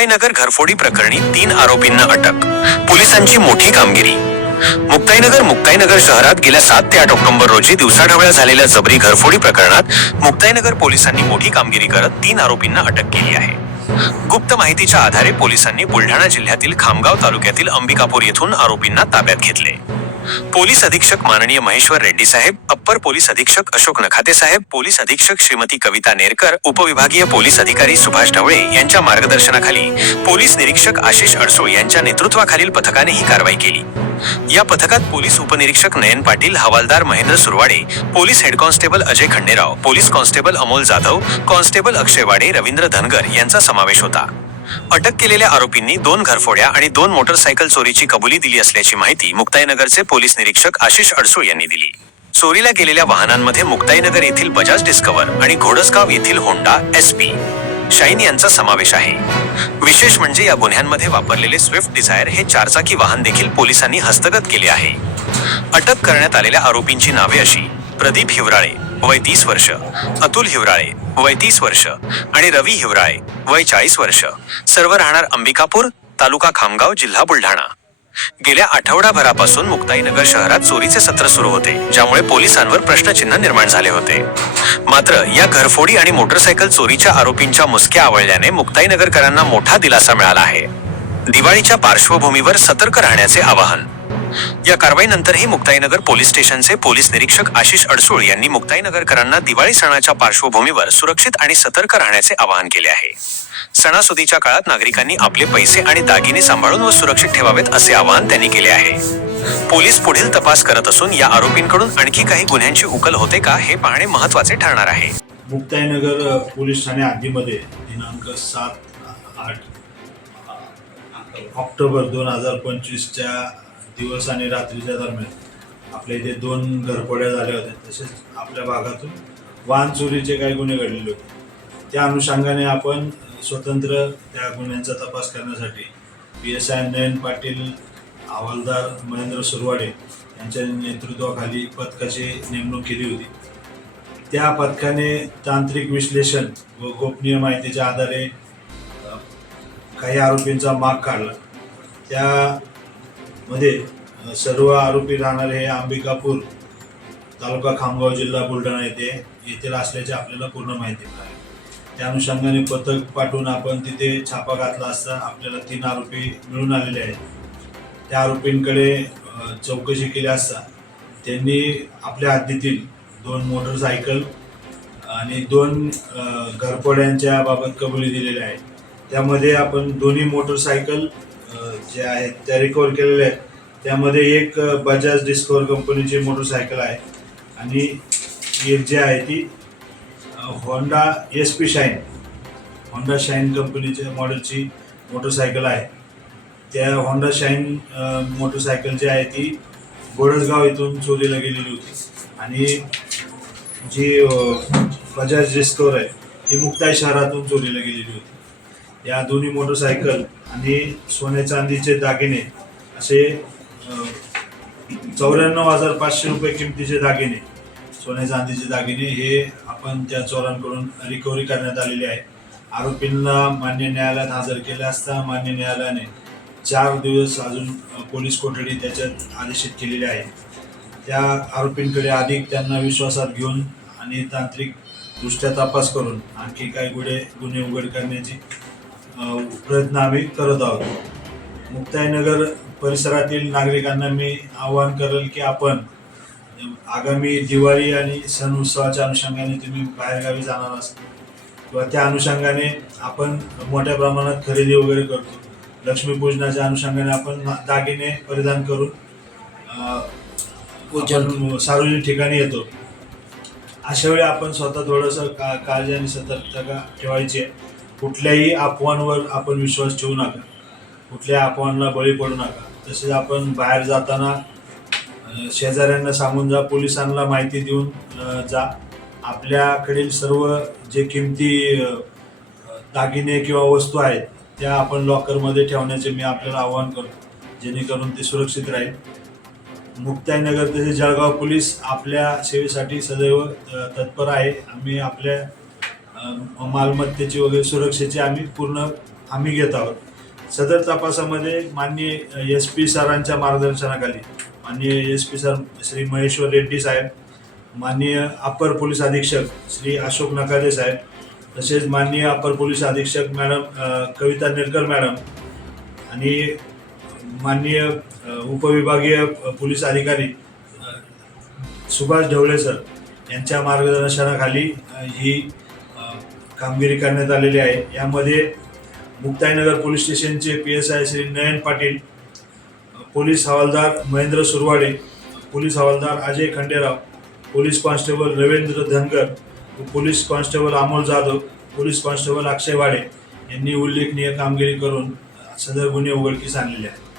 मुक्ताईनगर घरफोडी प्रकरणी 3 आरोपींना अटक. पोलिसांची मोठी कामगिरी. मुक्ताईनगर शहरात गेल्या 7 ते 8 ऑक्टोबर रोजी दिवसाढवळ्या झालेल्या जबरी घरफोडी प्रकरणात मुक्ताईनगर पोलिसांनी मोठी कामगिरी करत 3 आरोपींना अटक केली आहे. गुप्त माहितीच्या आधारे पोलिसांनी बुलढाणा जिल्ह्यातील खामगाव तालुक्यातील अंबिकापूर येथून आरोपींना ताब्यात घेतले. पोलीस अधीक्षक माननीय महेश्वर रेड्डी साहेब, अप्पर पोलीस अधीक्षक अशोक नखाते साहेब, पोलीस अधीक्षक श्रीमती कविता नेरकर, उपविभागीय पोलीस अधिकारी सुभाष ढवळे यांच्या मार्गदर्शनाखाली पोलीस निरीक्षक आशिष अडसूळ यांच्या नेतृत्वाखालील पथकाने ही कारवाई केली. या पथकात पोलीस उपनिरीक्षक नयन पाटील, हवालदार Mahendra Surwade, police head constable Ajay Khanderao, police constable Amol Jadhav, constable Akshay Wade, Ravindra Dhangar यांचा समावेश होता. अटक केलेल्या आरोपींनी 2 घरफोड्या आणि 2 मोटरसायकल चोरीची कबुली दिली असल्याची माहिती मुक्ताईनगरचे पोलीस निरीक्षक आशिष अडसूळ यांनी दिली. चोरीला गेलेल्या वाहनांमध्ये मुक्ताईनगर येथील बजाज डिस्कवर आणि घोडसगाव येथील होंडा SP शाईन यांचा समावेश आहे. विशेष म्हणजे या गुन्ह्यांमध्ये वापरलेले स्विफ्ट डिझायर हे 4चाकी वाहन देखील पोलिसांनी हस्तगत केले आहे. अटक करण्यात आलेल्या आरोपींची नावे अशी: प्रदीप हिवराळे, वय 30 वर्ष, अतुल हिवराळे, वय 30 वर्ष आणि रवी हिवराळे, वय 40 वर्ष, सर्व राहणार अंबिकापूर, तालुका खामगाव, जिल्हा बुलढाणा. गेल्या आठवडाभरापासून मुक्ताईनगर शहरात चोरीचे सत्र सुरू होते, ज्यामुळे पोलिसांवर प्रश्नचिन्ह निर्माण झाले होते. मात्र या घरफोडी आणि मोटरसायकल चोरीच्या आरोपींच्या मुसक्या आवळल्याने मुक्ताईनगरकरांना मोठा दिलासा मिळाला आहे. दिवाळीच्या पार्श्वभूमीवर सतर्क राहण्याचे आवाहन. या कारवाईनंतरही मुक्ताईनगर पोलीस स्टेशनचे पोलीस निरीक्षक आशिष अडसूळ यांनी मुक्ताईनगरकरांना दिवाळी सणाच्या पार्श्वभूमीवर सुरक्षित आणि सतर्क राहण्याचे आवाहन केले आहे. सणासुदीच्या काळात नागरिकांनी आपले पैसे आणि दागिने सांभाळून व सुरक्षित ठेवावेत असे आवाहन त्यांनी केले आहे. पोलीस पुढील तपास करत असून या आरोपींकडून आणखी काही गुन्ह्यांची उकल होते का हे पाहणे महत्त्वाचे ठरणार आहे. मुक्ताईनगर पोलीस ठाणे हद्दीमध्ये दिनांक 7-8 ऑक्टोबर 2025च्या दिवस आणि रात्रीच्या दरम्यान आपल्या इथे 2 घरफोड्या झाल्या होत्या. तसेच आपल्या भागातून वाहन चोरीचे काही गुन्हे घडलेले होते. त्या अनुषंगाने आपण स्वतंत्र त्या गुन्ह्यांचा तपास करण्यासाठी PSI नयन पाटील, हवालदार महेंद्र सुरवाडे यांच्या नेतृत्वाखाली पथकाची नेमणूक केली होती. त्या पथकाने तांत्रिक विश्लेषण व गोपनीय माहितीच्या आधारे काही आरोपींचा माग काढला. त्यामध्ये सर्व आरोपी राहणारे हे अंबिकापूर, तालुका खामगाव, जिल्हा बुलढाणा येथील असल्याची आपल्याला पूर्ण माहिती मिळाली. त्या अनुषंगाने पथक पाठवून आपण तिथे छापा घातला असता आपल्याला 3 आरोपी मिळून आलेले आहेत. त्या आरोपींकडे चौकशी केली असता त्यांनी आपल्या हद्दीतील 2 मोटरसायकल आणि 2 घरफोड्यांच्या बाबत कबुली दिलेल्या आहेत. त्यामध्ये आपण दोन्ही मोटरसायकल जे आहेत त्या रिकवर केलेल्या आहेत. त्यामध्ये एक बजाज डिस्कवर कंपनीची मोटरसायकल आहे आणि एक जी आहे ती Honda SP shine, Honda shine कंपनीच्या मॉडेलची मोटरसायकल आहे. त्या होंडा शाईन मोटरसायकल जी आहे ती घोडसगाव इथून चोरीला गेलेली होती आणि जी बजाज डिस्कवर आहे ती मुक्ताई शहरातून चोरीला गेलेली होती. या दोन्ही मोटरसायकल आणि सोने चांदीचे दागिने असे 94,500 रुपये किमतीचे दागिने, सोने चांदीचे दागिने हे आपण त्या चोरांकडून रिकव्हरी करण्यात आलेली आहे. आरोपींना मान्य न्यायालयात हजर केले असता मान्य न्यायालयाने 4 दिवस अजून पोलीस कोठडी त्याच्यात आदेशित केलेली आहे. त्या आरोपींकडे अधिक त्यांना विश्वासात घेऊन आणि तांत्रिक दृष्ट्या तपास करून आणखी काही गुन्हे उघड करण्याची प्रयत्न आम्ही करत आहोत. मुक्ताईनगर परिसरातील नागरिकांना मी आवाहन करेल की आपण आगामी दिवाळी आणि सण उत्सवाच्या अनुषंगाने तुम्ही बाहेरगावी जाणार असाल किंवा त्या अनुषंगाने आपण मोठ्या प्रमाणात खरेदी वगैरे करतो. लक्ष्मीपूजनाच्या अनुषंगाने आपण दागिने परिधान करून सार्वजनिक ठिकाणी येतो. अशा वेळी आपण स्वतः थोडंसं काळजी आणि सतर्कता ठेवायची आहे. कुठल्याही अफवांवर आपण विश्वास ठेवू नका, कुठल्या अफवांना बळी पडू नका. तसेच आपण बाहेर जाताना शेजाऱ्यांना सांगून जा, पोलिसांना माहिती देऊन जा. आपल्याकडील सर्व जे किमती दागिने किंवा वस्तू आहेत त्या आपण लॉकरमध्ये ठेवण्याचे मी आपल्याला आवाहन करतो, जेणेकरून ते सुरक्षित राहील. मुक्ताईनगर तसेच जळगाव पोलीस आपल्या सेवेसाठी सदैव तत्पर आहे. आम्ही आपल्या मालमत्तेची वगैरे सुरक्षेची आम्ही पूर्ण आम्ही घेत आहोत. सदर तपासामध्ये माननीय SP सरांच्या मार्गदर्शनाखाली माननीय SP सर श्री महेश्वर रेड्डी साहेब, माननीय अपर पोलीस अधीक्षक श्री अशोक नकादे साहेब, तसेच माननीय अपर पोलीस अधीक्षक मॅडम कविता नेरकर मॅडम आणि माननीय उपविभागीय पोलीस अधिकारी सुभाष ढवळे सर यांच्या मार्गदर्शनाखाली ही कामगिरी करण्यात आलेली आहे. यामध्ये मुक्ताईनगर पोलीस स्टेशनचे PSI श्री नयन पाटील, पोलीस हवालदार महेंद्र सुरवाडे, पोलीस हवालदार Ajay Khanderao, police constable Ravindra Dhangar, police constable Amol Jadhav, police constable Akshay Wade यांनी उल्लेखनीय कामगिरी करून सदर गुन्हे उघडकीस आणलेले आहेत.